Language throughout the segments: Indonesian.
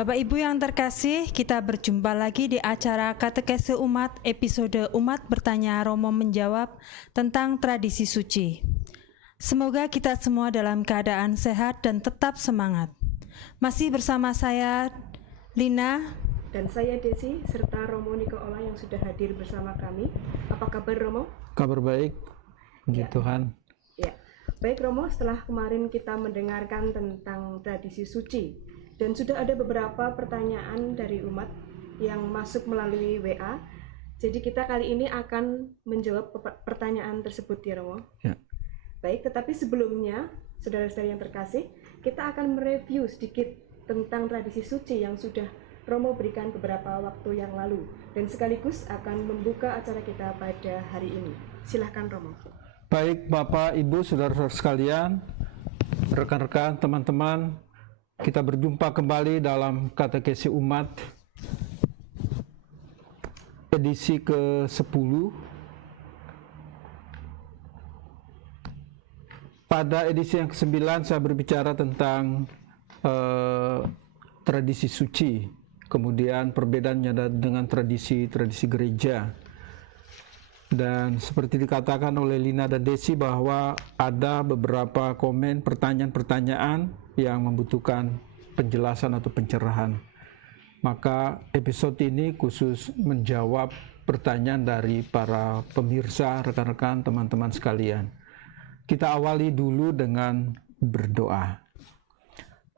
Bapak Ibu yang terkasih, kita berjumpa lagi di acara Katekese Umat episode Umat Bertanya Romo Menjawab tentang tradisi suci. Semoga kita semua dalam keadaan sehat dan tetap semangat. Masih bersama saya Lina dan saya Desi serta Romo Niko Ola yang sudah hadir bersama kami. Apa kabar Romo? Kabar baik, puji Tuhan. Ya, baik Romo, setelah kemarin kita mendengarkan tentang tradisi suci dan sudah ada beberapa pertanyaan dari umat yang masuk melalui WA. Jadi kita kali ini akan menjawab pertanyaan tersebut ya Romo. Ya. Baik, tetapi sebelumnya saudara-saudara yang terkasih, kita akan mereview sedikit tentang tradisi suci yang sudah Romo berikan beberapa waktu yang lalu dan sekaligus akan membuka acara kita pada hari ini. Silahkan Romo. Baik Bapak, Ibu, Saudara-saudara sekalian, rekan-rekan, teman-teman, kita berjumpa kembali dalam Katekesi Umat edisi ke-10. Pada edisi yang ke-9 saya berbicara tentang tradisi suci, kemudian perbedaannya dengan tradisi gereja. Dan seperti dikatakan oleh Lina dan Desi bahwa ada beberapa komen pertanyaan-pertanyaan yang membutuhkan penjelasan atau pencerahan. Maka episode ini khusus menjawab pertanyaan dari para pemirsa, rekan-rekan, teman-teman sekalian. Kita awali dulu dengan berdoa.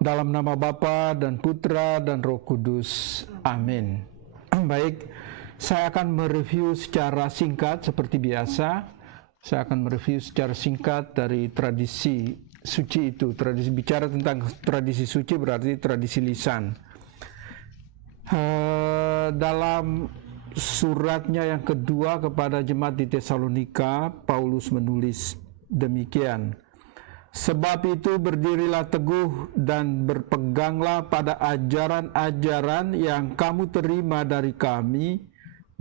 Dalam nama Bapa dan Putra dan Roh Kudus. Amin. Baik, saya akan mereview secara singkat seperti biasa. Saya akan mereview secara singkat dari tradisi suci itu. Tradisi, bicara tentang tradisi suci berarti tradisi lisan. Dalam suratnya yang kedua kepada jemaat di Tesalonika, Paulus menulis demikian. Sebab itu berdirilah teguh dan berpeganglah pada ajaran-ajaran yang kamu terima dari kami,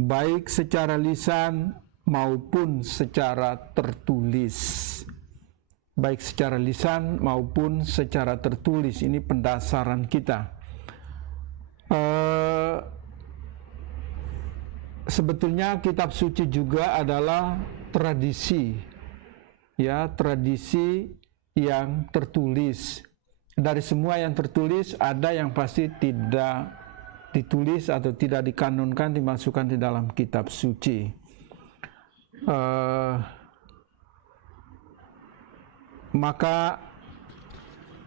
baik secara lisan maupun secara tertulis. Baik secara lisan maupun secara tertulis. Ini pendasaran kita. Sebetulnya kitab suci juga adalah tradisi. Ya, tradisi yang tertulis. Dari semua yang tertulis, ada yang pasti tidak ditulis atau tidak dikanonkan, dimasukkan di dalam kitab suci. Maka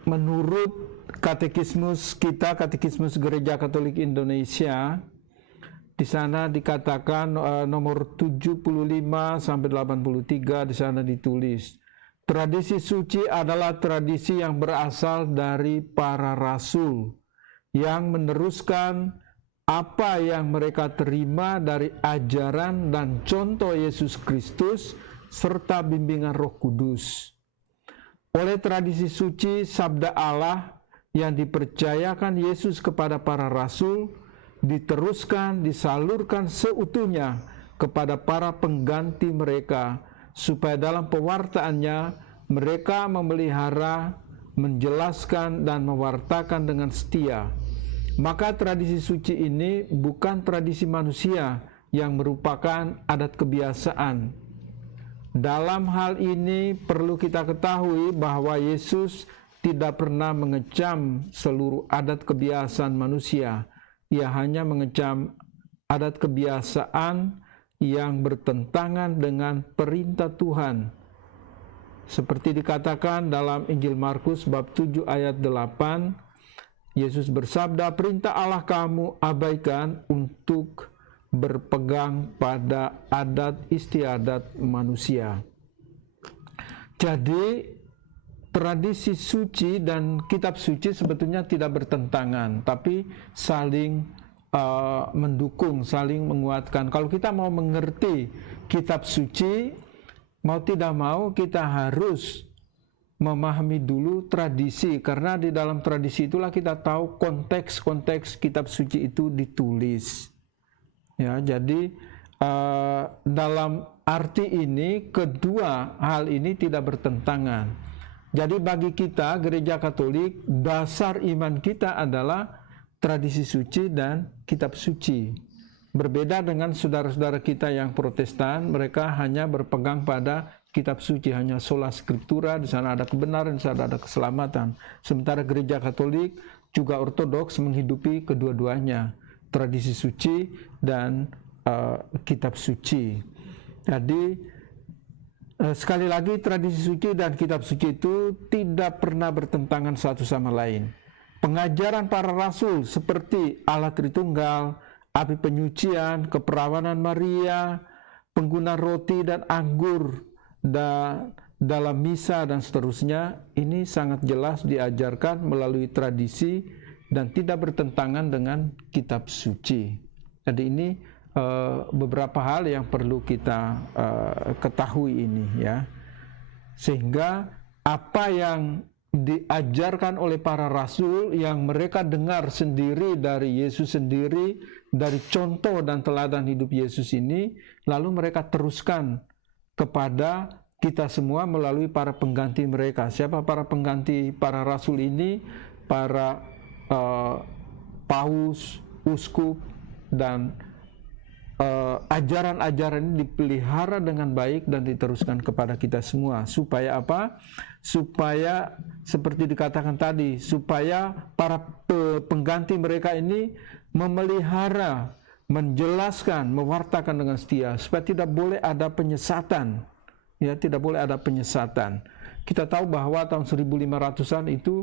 menurut katekismus kita, katekismus Gereja Katolik Indonesia, di sana dikatakan nomor 75 sampai 83 di sana ditulis, tradisi suci adalah tradisi yang berasal dari para rasul yang meneruskan apa yang mereka terima dari ajaran dan contoh Yesus Kristus serta bimbingan Roh Kudus. Oleh tradisi suci sabda Allah yang dipercayakan Yesus kepada para rasul diteruskan, disalurkan seutuhnya kepada para pengganti mereka, supaya dalam pewartaannya mereka memelihara, menjelaskan, dan mewartakan dengan setia. Maka tradisi suci ini bukan tradisi manusia yang merupakan adat kebiasaan. Dalam hal ini perlu kita ketahui bahwa Yesus tidak pernah mengecam seluruh adat kebiasaan manusia. Ia hanya mengecam adat kebiasaan yang bertentangan dengan perintah Tuhan. Seperti dikatakan dalam Injil Markus bab 7 ayat 8, Yesus bersabda, perintah Allah kamu abaikan untuk berpegang pada adat istiadat manusia. Jadi tradisi suci dan kitab suci sebetulnya tidak bertentangan, tapi saling mendukung, saling menguatkan. Kalau kita mau mengerti kitab suci, mau tidak mau kita harus memahami dulu tradisi, karena di dalam tradisi itulah kita tahu konteks-konteks kitab suci itu ditulis. Ya, jadi dalam arti ini kedua hal ini tidak bertentangan. Jadi bagi kita gereja Katolik, dasar iman kita adalah tradisi suci dan kitab suci. Berbeda dengan saudara-saudara kita yang Protestan, mereka hanya berpegang pada kitab suci, hanya sola scriptura, di sana ada kebenaran, di sana ada keselamatan. Sementara gereja Katolik juga Ortodoks menghidupi kedua-duanya, tradisi suci dan kitab suci. Jadi sekali lagi, tradisi suci dan kitab suci itu tidak pernah bertentangan satu sama lain. Pengajaran para rasul seperti Allah Tritunggal, api penyucian, keperawanan Maria, pengguna roti dan anggur dalam misa dan seterusnya, ini sangat jelas diajarkan melalui tradisi dan tidak bertentangan dengan kitab suci. Jadi ini beberapa hal yang perlu kita ketahui ini, ya, sehingga apa yang diajarkan oleh para rasul yang mereka dengar sendiri dari Yesus sendiri, dari contoh dan teladan hidup Yesus ini, lalu mereka teruskan kepada kita semua melalui para pengganti mereka. Siapa para pengganti para rasul ini? Para paus, uskup, dan ajaran-ajaran ini dipelihara dengan baik dan diteruskan kepada kita semua. Supaya apa? Supaya seperti dikatakan tadi, supaya para pengganti mereka ini memelihara, menjelaskan, mewartakan dengan setia, supaya tidak boleh ada penyesatan. Ya, tidak boleh ada penyesatan. Kita tahu bahwa tahun 1500-an itu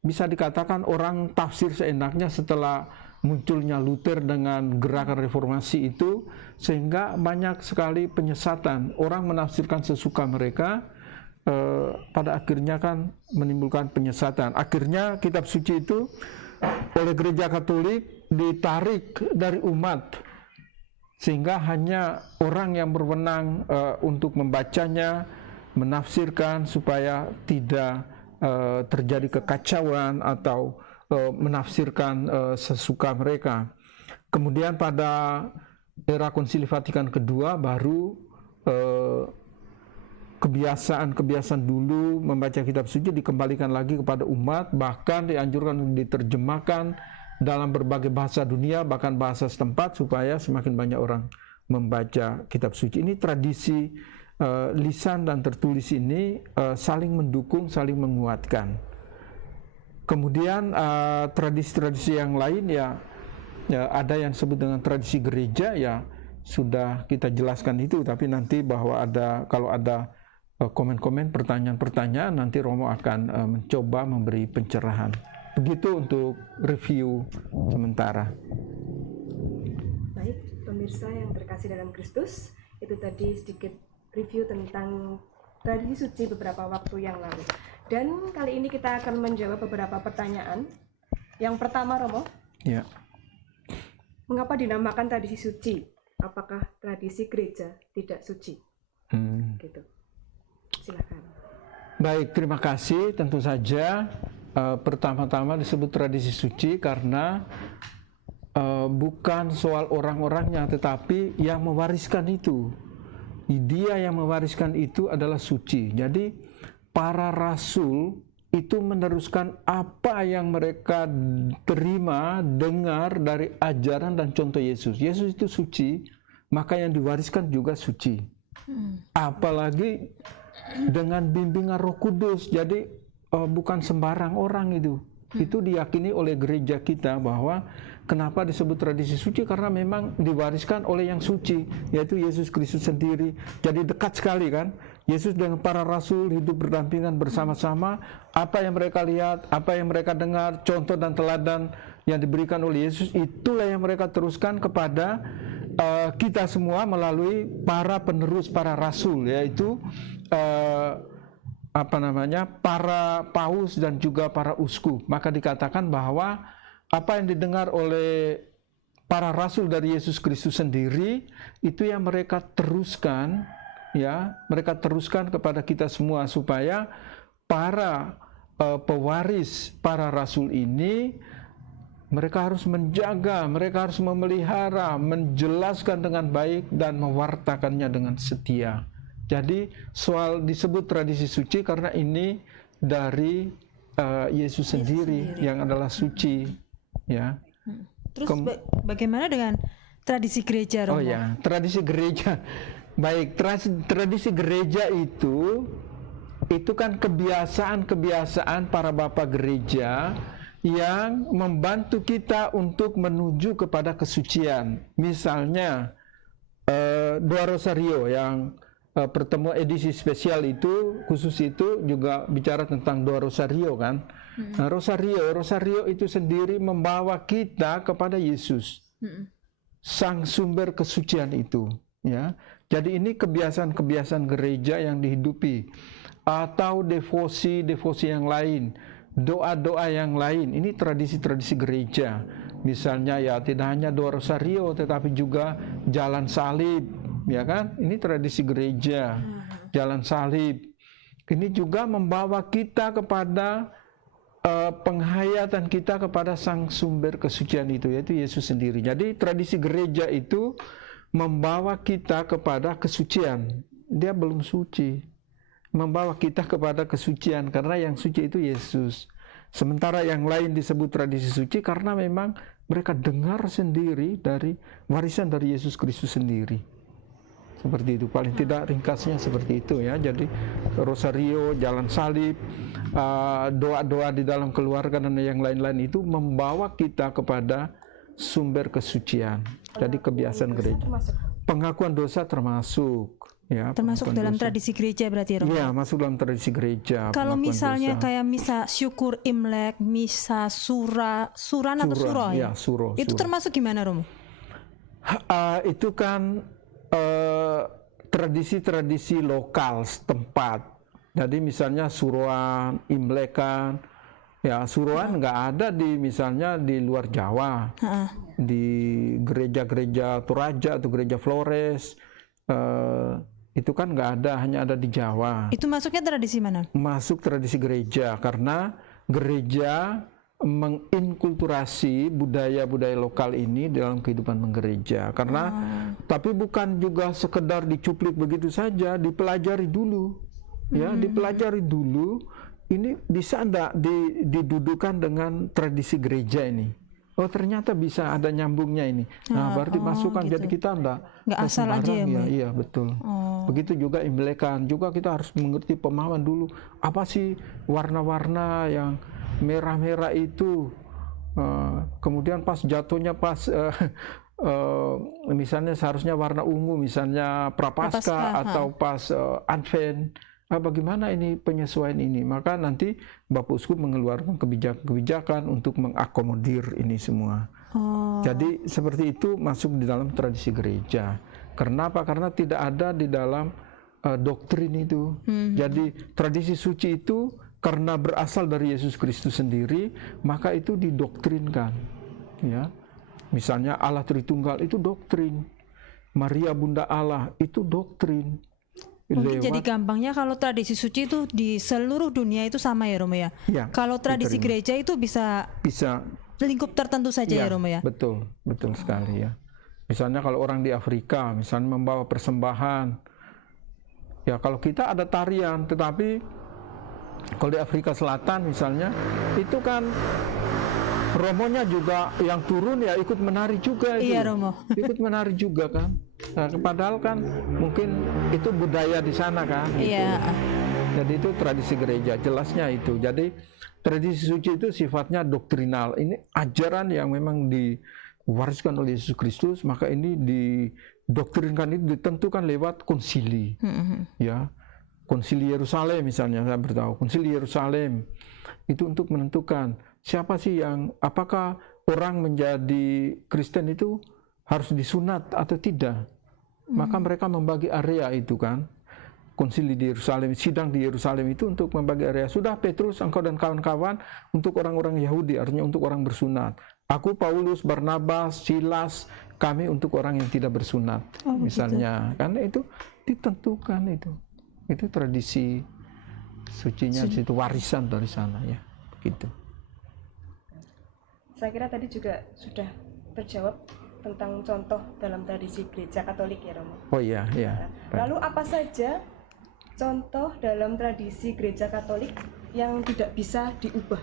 bisa dikatakan orang tafsir seenaknya setelah munculnya Luther dengan gerakan reformasi itu, sehingga banyak sekali penyesatan. Orang menafsirkan sesuka mereka, pada akhirnya kan menimbulkan penyesatan. Akhirnya kitab suci itu oleh gereja Katolik ditarik dari umat, sehingga hanya orang yang berwenang untuk membacanya, menafsirkan supaya tidak terjadi kekacauan atau menafsirkan sesuka mereka. Kemudian pada era Konsili Vatikan kedua baru kebiasaan dulu membaca kitab suci dikembalikan lagi kepada umat, bahkan dianjurkan untuk diterjemahkan dalam berbagai bahasa dunia, bahkan bahasa setempat, supaya semakin banyak orang membaca kitab suci. Ini tradisi lisan dan tertulis ini saling mendukung, saling menguatkan. Kemudian tradisi-tradisi yang lain ya ada yang disebut dengan tradisi gereja, ya sudah kita jelaskan itu, tapi nanti bahwa kalau ada komen-komen, pertanyaan-pertanyaan, nanti Romo akan mencoba memberi pencerahan. Begitu untuk review sementara. Baik, pemirsa yang terkasih dalam Kristus, itu tadi sedikit review tentang tradisi suci beberapa waktu yang lalu. Dan kali ini kita akan menjawab beberapa pertanyaan. Yang pertama, Romo, Ya. mengapa dinamakan tradisi suci? Apakah tradisi gereja tidak suci? Gitu. Silakan. Baik, terima kasih. Tentu saja pertama-tama disebut tradisi suci karena bukan soal orang-orangnya, tetapi yang mewariskan itu. Dia yang mewariskan itu adalah suci. Jadi para rasul itu meneruskan apa yang mereka terima, dengar dari ajaran dan contoh Yesus. Yesus itu suci, maka yang diwariskan juga suci. Apalagi dengan bimbingan Roh Kudus. Jadi bukan sembarang orang itu. Itu diyakini oleh gereja kita bahwa kenapa disebut tradisi suci, karena memang diwariskan oleh yang suci, yaitu Yesus Kristus sendiri. Jadi dekat sekali kan, Yesus dengan para rasul hidup berdampingan bersama-sama. Apa yang mereka lihat, apa yang mereka dengar, contoh dan teladan yang diberikan oleh Yesus, itulah yang mereka teruskan kepada kita semua melalui para penerus, para rasul, yaitu para paus dan juga para uskup. Maka dikatakan bahwa apa yang didengar oleh para rasul dari Yesus Kristus sendiri, itu yang mereka teruskan, ya, mereka teruskan kepada kita semua, supaya para pewaris para rasul ini, mereka harus menjaga, mereka harus memelihara, menjelaskan dengan baik dan mewartakannya dengan setia. Jadi soal disebut tradisi suci karena ini dari Yesus sendiri yang adalah suci, ya. Terus bagaimana dengan tradisi gereja, Romo? Oh ya, tradisi gereja. Baik, tradisi gereja itu kan kebiasaan-kebiasaan para bapak gereja yang membantu kita untuk menuju kepada kesucian. Misalnya Doa Rosario yang pertemuan edisi spesial itu khusus itu juga bicara tentang Doa Rosario kan. Nah, Rosario itu sendiri membawa kita kepada Yesus, sang sumber kesucian itu, ya. Jadi ini kebiasaan-kebiasaan gereja yang dihidupi, atau devosi yang lain, doa-doa yang lain. Ini tradisi-tradisi gereja. Misalnya ya tidak hanya Doa Rosario tetapi juga jalan salib, ya kan? Ini tradisi gereja. Jalan salib. Ini juga membawa kita kepada penghayatan kita kepada sang sumber kesucian itu, yaitu Yesus sendiri. Jadi tradisi gereja itu membawa kita kepada kesucian. Dia belum suci, membawa kita kepada kesucian karena yang suci itu Yesus. Sementara yang lain disebut tradisi suci karena memang mereka dengar sendiri dari warisan dari Yesus Kristus sendiri. Seperti itu, paling tidak ringkasnya seperti itu ya. Jadi Rosario, jalan salib, doa-doa di dalam keluarga dan yang lain-lain itu membawa kita kepada sumber kesucian. Jadi kebiasaan gereja. Pengakuan dosa termasuk. Ya, termasuk dalam tradisi gereja berarti, Romo? Iya, masuk dalam tradisi gereja. Kalau misalnya dosa, kayak misa syukur Imlek, misa suran atau suro ya? Suro. Itu termasuk gimana, Romo? Itu kan tradisi-tradisi lokal setempat. Jadi misalnya suruhan, Imlekan, ya suruhan nggak ada misalnya di luar Jawa, di gereja-gereja Toraja atau gereja Flores, itu kan nggak ada, hanya ada di Jawa. Itu masuknya tradisi mana? Masuk tradisi gereja karena gereja menginkulturasi budaya-budaya lokal ini dalam kehidupan menggereja. Karena tapi bukan juga sekedar dicuplik begitu saja, dipelajari dulu. Ya, dipelajari dulu. Ini bisa enggak didudukan dengan tradisi gereja ini? Oh, ternyata bisa ada nyambungnya ini. Nah, berarti masukkan gitu. Jadi kita enggak asal aja ya, iya, betul. Begitu juga Imlekan, juga kita harus mengerti pemahaman dulu. Apa sih warna-warna yang merah-merah itu, kemudian pas jatuhnya misalnya seharusnya warna ungu, misalnya Prapaskah atau pas Advent, bagaimana ini penyesuaian ini? Maka nanti Bapak Uskup mengeluarkan kebijakan untuk mengakomodir ini semua. Jadi seperti itu masuk di dalam tradisi gereja. Kenapa? Karena tidak ada di dalam doktrin itu. Jadi tradisi suci itu karena berasal dari Yesus Kristus sendiri, maka itu didoktrinkan, ya. Misalnya Allah Tritunggal itu doktrin, Maria Bunda Allah itu doktrin. Mungkin jadi gampangnya kalau tradisi suci itu di seluruh dunia itu sama ya, Romo ya. Kalau tradisi gereja itu bisa lingkup tertentu saja ya, Romo ya. Betul sekali ya. Misalnya kalau orang di Afrika, misalnya membawa persembahan, ya kalau kita ada tarian, tetapi kalau di Afrika Selatan misalnya, itu kan romonya juga yang turun ya ikut menari juga. Iya, Romo. Ikut menari juga kan. Nah, padahal kan mungkin itu budaya di sana kan. Iya. Gitu. Jadi itu tradisi gereja, jelasnya itu. Jadi tradisi suci itu sifatnya doktrinal. Ini ajaran yang memang diwariskan oleh Yesus Kristus, maka ini didoktrinkan, itu ditentukan lewat konsili. Ya. Konsili Yerusalem misalnya, saya beritahu, Konsili Yerusalem itu untuk menentukan siapa sih apakah orang menjadi Kristen itu harus disunat atau tidak. Maka mereka membagi area itu kan. Konsili di Yerusalem, sidang di Yerusalem itu untuk membagi area. Sudah Petrus, engkau dan kawan-kawan untuk orang-orang Yahudi, artinya untuk orang bersunat. Aku, Paulus, Barnabas, Silas, kami untuk orang yang tidak bersunat. Misalnya, karena itu ditentukan itu. Itu tradisi sucinya, itu warisan dari sana ya, gitu. Saya kira tadi juga sudah terjawab tentang contoh dalam tradisi gereja Katolik ya, Romo. Oh iya. Lalu apa saja contoh dalam tradisi gereja Katolik yang tidak bisa diubah?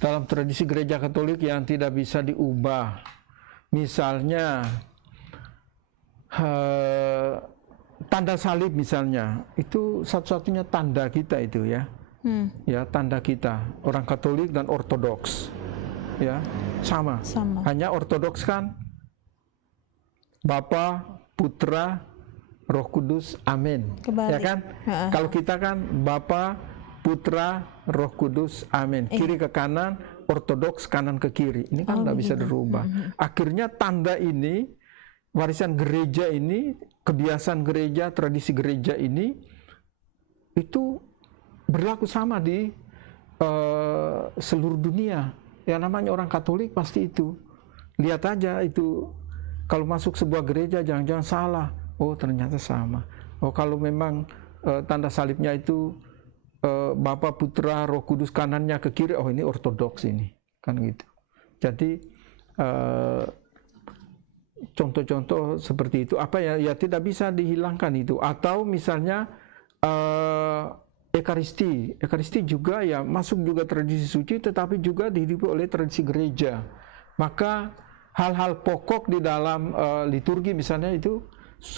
Dalam tradisi gereja Katolik yang tidak bisa diubah, misalnya tanda salib misalnya, itu satu-satunya tanda kita itu ya. Ya, tanda kita orang Katolik dan Ortodoks ya sama. Hanya Ortodoks kan Bapa, Putra, Roh Kudus, amin. Kebalik. Ya kan? Kalau kita kan Bapa, Putra, Roh Kudus, amin. Kiri ke kanan, Ortodoks kanan ke kiri. Ini kan nggak bisa dirubah. Akhirnya tanda ini, warisan gereja ini, kebiasaan gereja, tradisi gereja ini, itu berlaku sama di seluruh dunia. Ya namanya orang Katolik pasti itu. Lihat aja itu, kalau masuk sebuah gereja jangan-jangan salah. Oh ternyata sama. Oh kalau memang tanda salibnya itu Bapa, Putra, Roh Kudus kanannya ke kiri, oh ini Ortodoks ini, kan gitu. Jadi contoh-contoh seperti itu apa ya, ya tidak bisa dihilangkan itu. Atau misalnya Ekaristi juga ya masuk juga tradisi suci, tetapi juga dihidupi oleh tradisi gereja. Maka hal-hal pokok di dalam liturgi misalnya itu,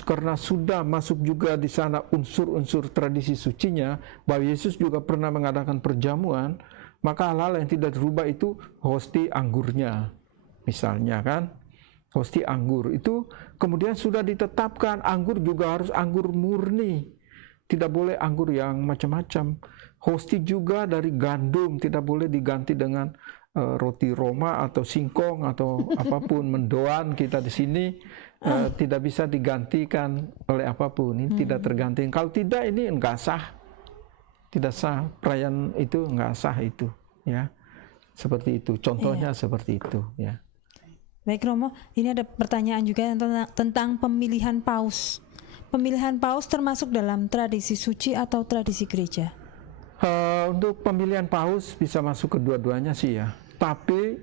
karena sudah masuk juga di sana unsur-unsur tradisi sucinya, bahwa Yesus juga pernah mengadakan perjamuan, maka hal-hal yang tidak dirubah itu hosti anggurnya, misalnya kan, hosti anggur itu kemudian sudah ditetapkan, anggur juga harus anggur murni, tidak boleh anggur yang macam-macam. Hosti juga dari gandum, tidak boleh diganti dengan roti Roma atau singkong atau apapun, mendoan kita di sini. Tidak bisa digantikan oleh apapun, ini tidak tergantikan. Kalau tidak ini enggak sah, tidak sah, perayaan itu enggak sah itu, ya seperti itu. Contohnya seperti itu, ya. Baik Romo, ini ada pertanyaan juga tentang pemilihan paus. Pemilihan paus termasuk dalam tradisi suci atau tradisi gereja? Untuk pemilihan paus bisa masuk kedua-duanya sih ya. Tapi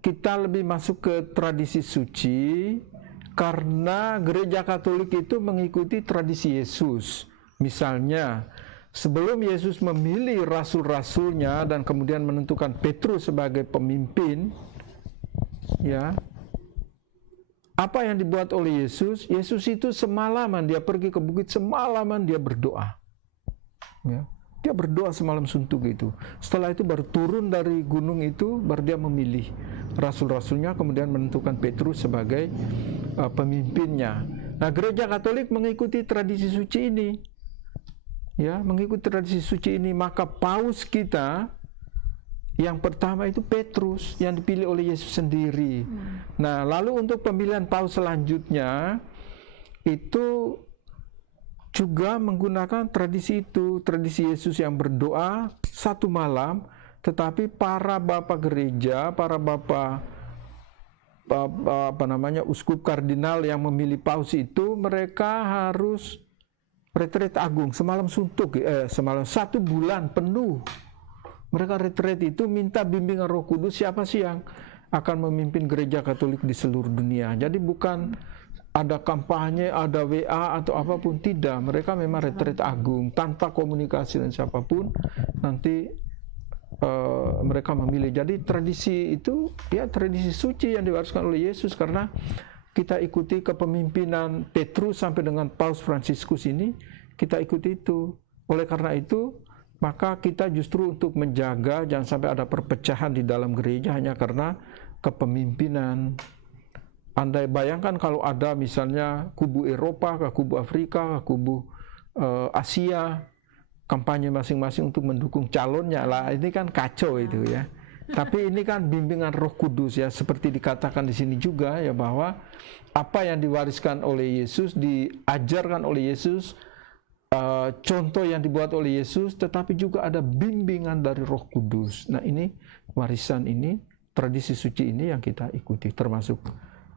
kita lebih masuk ke tradisi suci karena gereja Katolik itu mengikuti tradisi Yesus. Misalnya, sebelum Yesus memilih rasul-rasulnya dan kemudian menentukan Petrus sebagai pemimpin, ya, apa yang dibuat oleh Yesus? Yesus itu semalaman dia pergi ke bukit, semalaman dia berdoa. Ya. Dia berdoa semalam suntuk itu. Setelah itu baru turun dari gunung itu, baru dia memilih rasul-rasulnya, kemudian menentukan Petrus sebagai pemimpinnya. Nah, gereja Katolik mengikuti tradisi suci ini. Ya, mengikuti tradisi suci ini, maka paus kita yang pertama itu Petrus yang dipilih oleh Yesus sendiri. Nah, lalu untuk pemilihan paus selanjutnya itu juga menggunakan tradisi itu, tradisi Yesus yang berdoa satu malam, tetapi para bapak gereja, para bapak uskup kardinal yang memilih paus itu, mereka harus retret agung semalam suntuk, semalam 1 bulan penuh. Mereka retret itu minta bimbingan Roh Kudus, siapa sih yang akan memimpin gereja Katolik di seluruh dunia. Jadi bukan ada kampanye, ada WA atau apapun, tidak. Mereka memang retret agung tanpa komunikasi dengan siapapun. Nanti mereka memilih. Jadi tradisi itu ya tradisi suci yang diwariskan oleh Yesus, karena kita ikuti kepemimpinan Petrus sampai dengan Paus Fransiskus ini, kita ikuti itu. Oleh karena itu, maka kita justru untuk menjaga jangan sampai ada perpecahan di dalam gereja hanya karena kepemimpinan. Andai bayangkan kalau ada misalnya kubu Eropa, ke kubu Afrika, ke kubu Asia, kampanye masing-masing untuk mendukung calonnya, lah ini kan kacau itu ya. Tapi ini kan bimbingan Roh Kudus ya, seperti dikatakan di sini juga ya, bahwa apa yang diwariskan oleh Yesus, diajarkan oleh Yesus, contoh yang dibuat oleh Yesus, tetapi juga ada bimbingan dari Roh Kudus. Nah ini warisan ini, tradisi suci ini yang kita ikuti, termasuk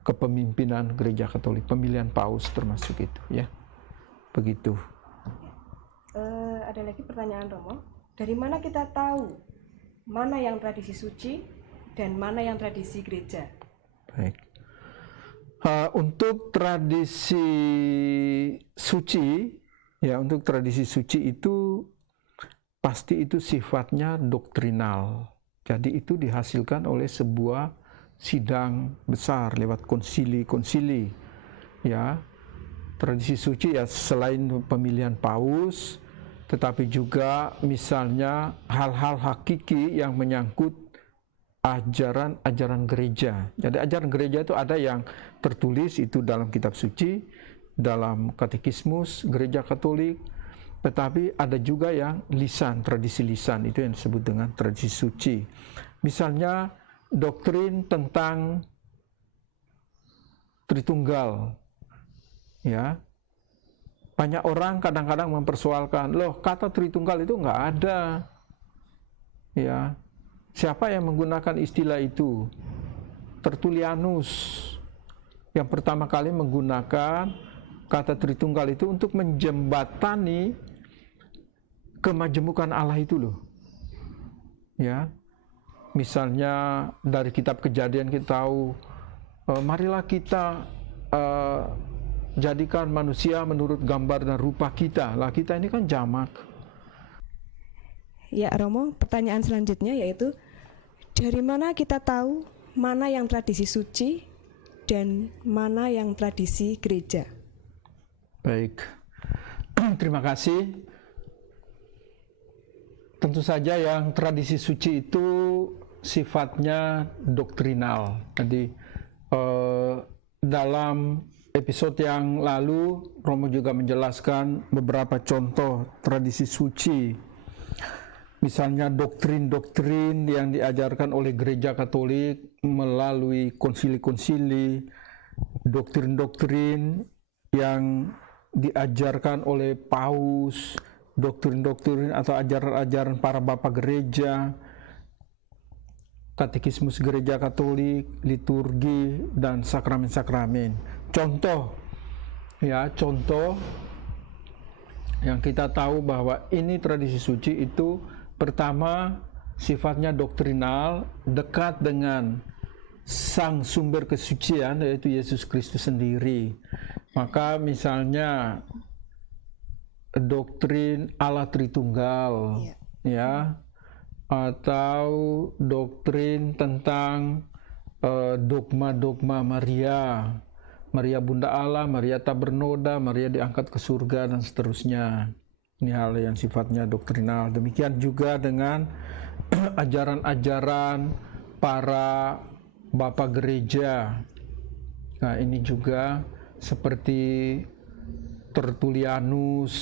kepemimpinan gereja Katolik, pemilihan paus termasuk itu ya. Begitu. Ada lagi pertanyaan Romo, dari mana kita tahu mana yang tradisi suci dan mana yang tradisi gereja? Baik. Untuk tradisi suci Ya, untuk tradisi suci itu pasti itu sifatnya doktrinal. Jadi itu dihasilkan oleh sebuah sidang besar lewat konsili-konsili. Ya, tradisi suci ya selain pemilihan paus, tetapi juga misalnya hal-hal hakiki yang menyangkut ajaran-ajaran gereja. Jadi ajaran gereja itu ada yang tertulis itu dalam kitab suci, dalam katekismus gereja Katolik, tetapi ada juga yang lisan, tradisi lisan, itu yang disebut dengan tradisi suci. Misalnya doktrin tentang Tritunggal, ya. Banyak orang kadang-kadang mempersoalkan, loh kata Tritunggal itu nggak ada, ya. Siapa yang menggunakan istilah itu? Tertullianus yang pertama kali menggunakan kata Tritunggal itu untuk menjembatani kemajemukan Allah itu loh. Ya. Misalnya dari kitab Kejadian kita tahu, marilah kita jadikan manusia menurut gambar dan rupa kita. Lah kita ini kan jamak. Ya Romo, pertanyaan selanjutnya yaitu dari mana kita tahu mana yang tradisi suci dan mana yang tradisi gereja? Baik, terima kasih. Tentu saja yang tradisi suci itu sifatnya doktrinal. Jadi dalam episode yang lalu Romo juga menjelaskan beberapa contoh tradisi suci. Misalnya doktrin-doktrin yang diajarkan oleh gereja Katolik melalui konsili-konsili, doktrin-doktrin yang diajarkan oleh paus, doktrin-doktrin atau ajaran-ajaran para bapak gereja, katekismus gereja Katolik, liturgi, dan sakramen-sakramen. Contoh, ya, contoh yang kita tahu bahwa ini tradisi suci itu pertama sifatnya doktrinal, dekat dengan sang sumber kesucian yaitu Yesus Kristus sendiri. Maka misalnya doktrin Allah Tritunggal, ya, atau doktrin tentang dogma-dogma Maria, Maria Bunda Allah, Maria tak bernoda, Maria diangkat ke surga, dan seterusnya. Ini hal yang sifatnya doktrinal. Demikian juga dengan ajaran-ajaran para bapak gereja. Nah, ini juga seperti Tertullianus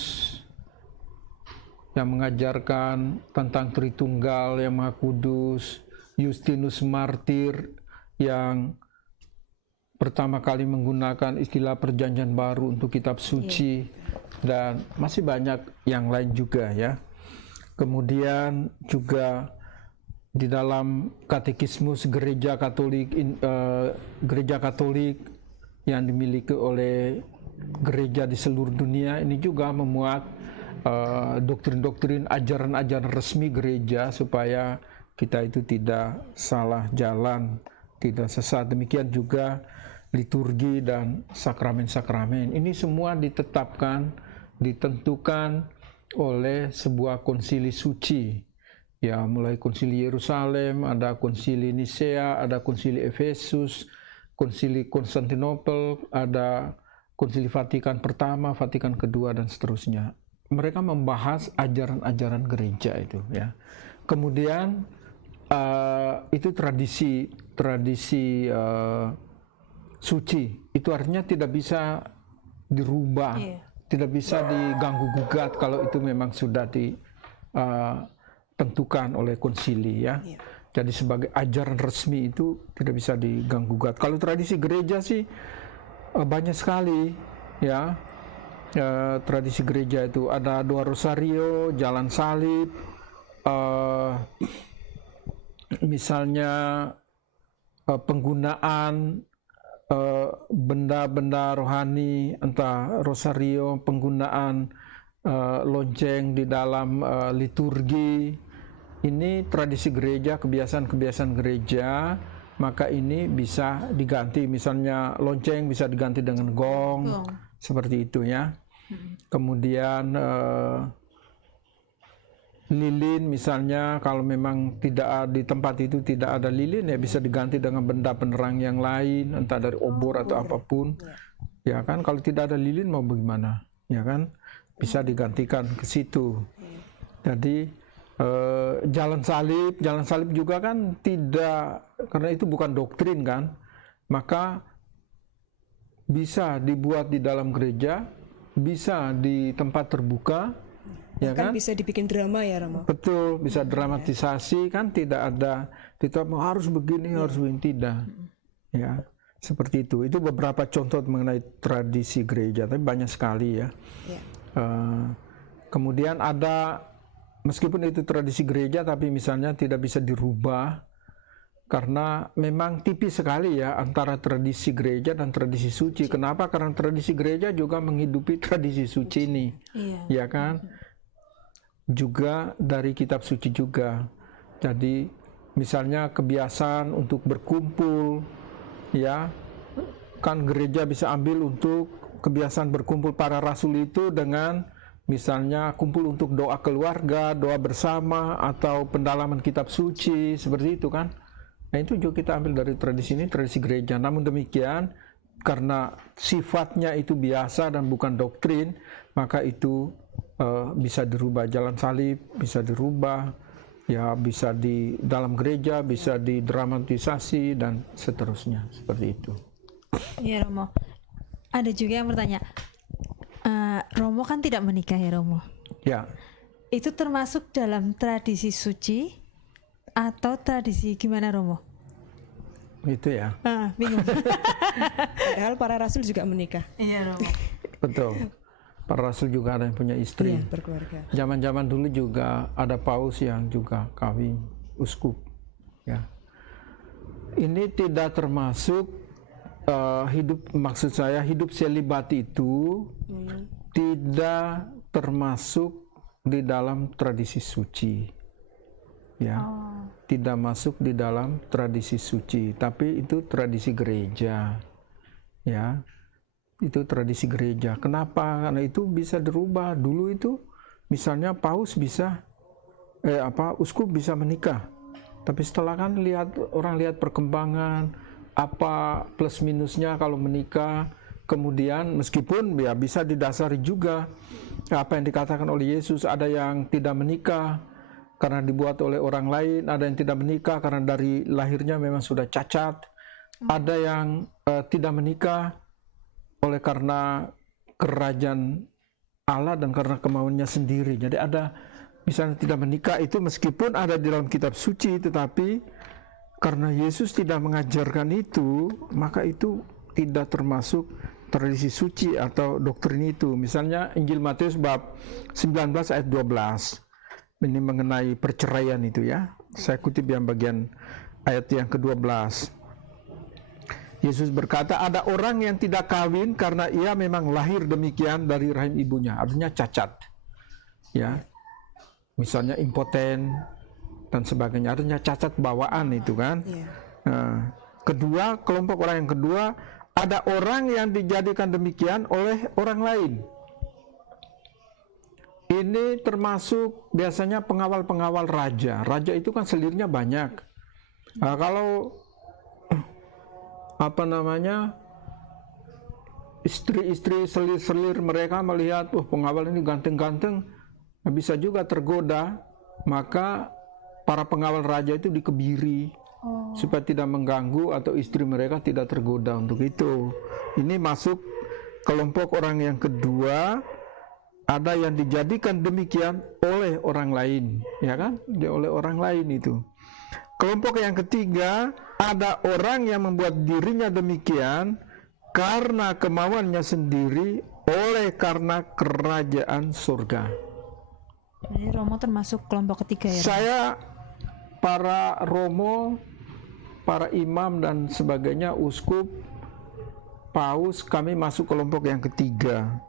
yang mengajarkan tentang Tritunggal yang Maha Kudus, Justinus Martir yang pertama kali menggunakan istilah Perjanjian Baru untuk kitab suci, dan masih banyak yang lain juga, ya. Kemudian juga di dalam katekismus gereja Katolik yang dimiliki oleh gereja di seluruh dunia ini juga memuat doktrin-doktrin, ajaran-ajaran resmi gereja supaya kita itu tidak salah jalan, tidak sesat. Demikian juga liturgi dan sakramen-sakramen. Ini semua ditetapkan, ditentukan oleh sebuah konsili suci. Ya, mulai konsili Yerusalem, ada konsili Nisea, ada konsili Efesus, konsili Konstantinopel, ada konsili Vatikan pertama, Vatikan kedua, dan seterusnya. Mereka membahas ajaran-ajaran gereja itu, ya. Kemudian itu tradisi suci, itu artinya tidak bisa dirubah, tidak bisa diganggu gugat kalau itu memang sudah ditentukan oleh konsili, ya. Jadi sebagai ajaran resmi itu tidak bisa diganggu gugat. Kalau tradisi gereja sih banyak sekali, ya. Tradisi gereja itu ada doa rosario, jalan salib, misalnya penggunaan benda-benda rohani, entah rosario, penggunaan lonceng di dalam liturgi. Ini tradisi gereja, kebiasaan-kebiasaan gereja, maka ini bisa diganti. Misalnya lonceng bisa diganti dengan gong. Seperti itu, ya. Kemudian lilin misalnya, kalau memang tidak di tempat itu tidak ada lilin, ya bisa diganti dengan benda penerang yang lain, entah dari obor atau apapun. Ya kan, kalau tidak ada lilin mau bagaimana? Ya kan, bisa digantikan ke situ. Jadi jalan salib juga kan tidak, karena itu bukan doktrin kan, maka bisa dibuat di dalam gereja, bisa di tempat terbuka. Ya kan bisa dibikin drama ya Romo. Betul, bisa dramatisasi kan, tidak ada kita harus begini, harus begini, tidak. Ya, seperti itu. Itu beberapa contoh mengenai tradisi gereja, tapi banyak sekali ya. Kemudian ada, meskipun itu tradisi gereja, tapi misalnya tidak bisa dirubah karena memang tipis sekali ya antara tradisi gereja dan tradisi suci. Kenapa? Karena tradisi gereja juga menghidupi tradisi suci ini, ya kan? Juga dari kitab suci juga. Jadi misalnya kebiasaan untuk berkumpul, ya kan gereja bisa ambil untuk kebiasaan berkumpul para rasul itu dengan misalnya kumpul untuk doa keluarga, doa bersama, atau pendalaman kitab suci, seperti itu kan. Nah itu juga kita ambil dari tradisi ini, tradisi gereja. Namun demikian, karena sifatnya itu biasa dan bukan doktrin, maka itu bisa dirubah. Jalan salib bisa dirubah, ya bisa di dalam gereja, bisa didramatisasi dan seterusnya, seperti itu. Iya Romo. Ada juga yang bertanya, Romo kan tidak menikah ya Romo? Ya. Itu termasuk dalam tradisi suci atau tradisi gimana Romo? Itu ya. Bingung. Padahal para rasul juga menikah. Iya Romo. Betul. Para rasul juga ada yang punya istri. Iya, berkeluarga. Zaman-zaman dulu juga ada paus yang juga kawin, uskup. Ya. Ini tidak termasuk maksud saya hidup selibat itu tidak termasuk di dalam tradisi suci. Ya. Tidak masuk di dalam tradisi suci, tapi itu tradisi gereja. Ya. Itu tradisi gereja. Kenapa? Karena itu bisa dirubah. Dulu itu misalnya paus bisa uskup bisa menikah. Tapi setelah kan orang lihat perkembangan apa plus minusnya kalau menikah, kemudian meskipun ya bisa didasari juga apa yang dikatakan oleh Yesus, ada yang tidak menikah karena dibuat oleh orang lain, ada yang tidak menikah karena dari lahirnya memang sudah cacat, ada yang tidak menikah oleh karena kerajaan Allah dan karena kemauannya sendiri. Jadi ada misalnya tidak menikah itu meskipun ada di dalam kitab suci, tetapi karena Yesus tidak mengajarkan itu, maka itu tidak termasuk tradisi suci atau doktrin itu. Misalnya Injil Matius bab 19 ayat 12. Ini mengenai perceraian itu ya. Saya kutip yang bagian ayat yang ke-12. Yesus berkata, ada orang yang tidak kawin karena ia memang lahir demikian dari rahim ibunya, artinya cacat. Ya. Misalnya impoten dan sebagainya, artinya cacat bawaan itu kan. Nah, kedua, kelompok orang yang kedua, ada orang yang dijadikan demikian oleh orang lain. Ini termasuk biasanya pengawal-pengawal raja. Raja itu kan selirnya banyak. Nah, kalau istri-istri selir-selir mereka melihat, pengawal ini ganteng-ganteng, bisa juga tergoda, maka para pengawal raja itu dikebiri supaya tidak mengganggu atau istri mereka tidak tergoda untuk itu. Ini masuk kelompok orang yang kedua, ada yang dijadikan demikian oleh orang lain, ya kan? Oleh orang lain itu. Kelompok yang ketiga, ada orang yang membuat dirinya demikian karena kemauannya sendiri oleh karena kerajaan surga. Jadi Romo termasuk kelompok ketiga ya? Saya, para Romo, para imam dan sebagainya, uskup, paus, kami masuk kelompok yang ketiga.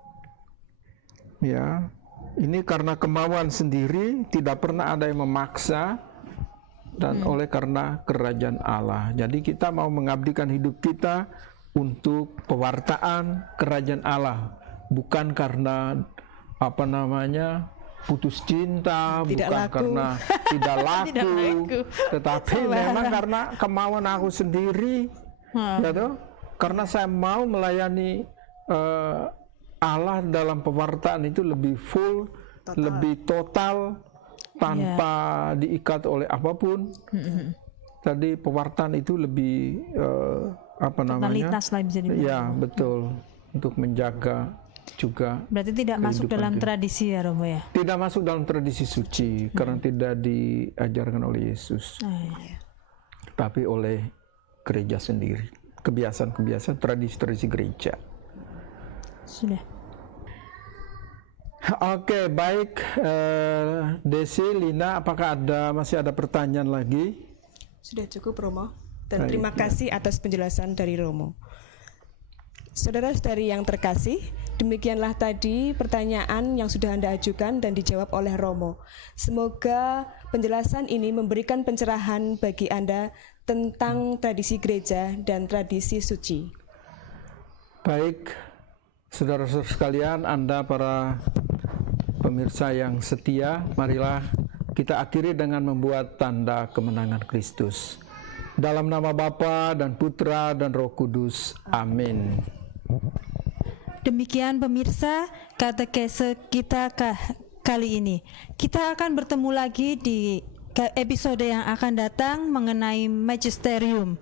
Ya, ini karena kemauan sendiri, tidak pernah ada yang memaksa, dan oleh karena kerajaan Allah. Jadi kita mau mengabdikan hidup kita untuk pewartaan kerajaan Allah, bukan karena apa namanya putus cinta, Tidak bukan laku. karena tidak laku, tetapi memang karena kemauan aku sendiri, ya toh? Karena saya mau melayani Allah dalam pewartaan itu lebih full, lebih total, tanpa diikat oleh apapun. Tadi pewartaan itu lebih apa namanya? Totalitas lah bisa dibilang. Ya betul, untuk menjaga juga. Berarti tidak masuk kehidupan dalam kita. tradisi ya Romo ya? Tidak masuk dalam tradisi suci karena tidak diajarkan oleh Yesus, tapi oleh gereja sendiri, kebiasaan-kebiasaan, tradisi-tradisi gereja. Sudah. Oke, baik, Desi, Lina, apakah masih ada pertanyaan lagi? Sudah cukup Romo. Dan Baik, terima kasih atas penjelasan dari Romo. Saudara-saudari yang terkasih, demikianlah tadi pertanyaan yang sudah Anda ajukan dan dijawab oleh Romo. Semoga penjelasan ini memberikan pencerahan bagi Anda tentang tradisi gereja dan tradisi suci. Baik, saudara-saudara sekalian, Anda para pemirsa yang setia, marilah kita akhiri dengan membuat tanda kemenangan Kristus. Dalam nama Bapa dan Putra dan Roh Kudus. Amin. Demikian pemirsa katekese kita kali ini. Kita akan bertemu lagi di episode yang akan datang mengenai magisterium.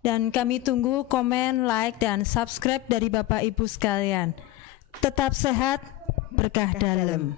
Dan kami tunggu komen, like, dan subscribe dari Bapak Ibu sekalian. Tetap sehat, berkah dalam.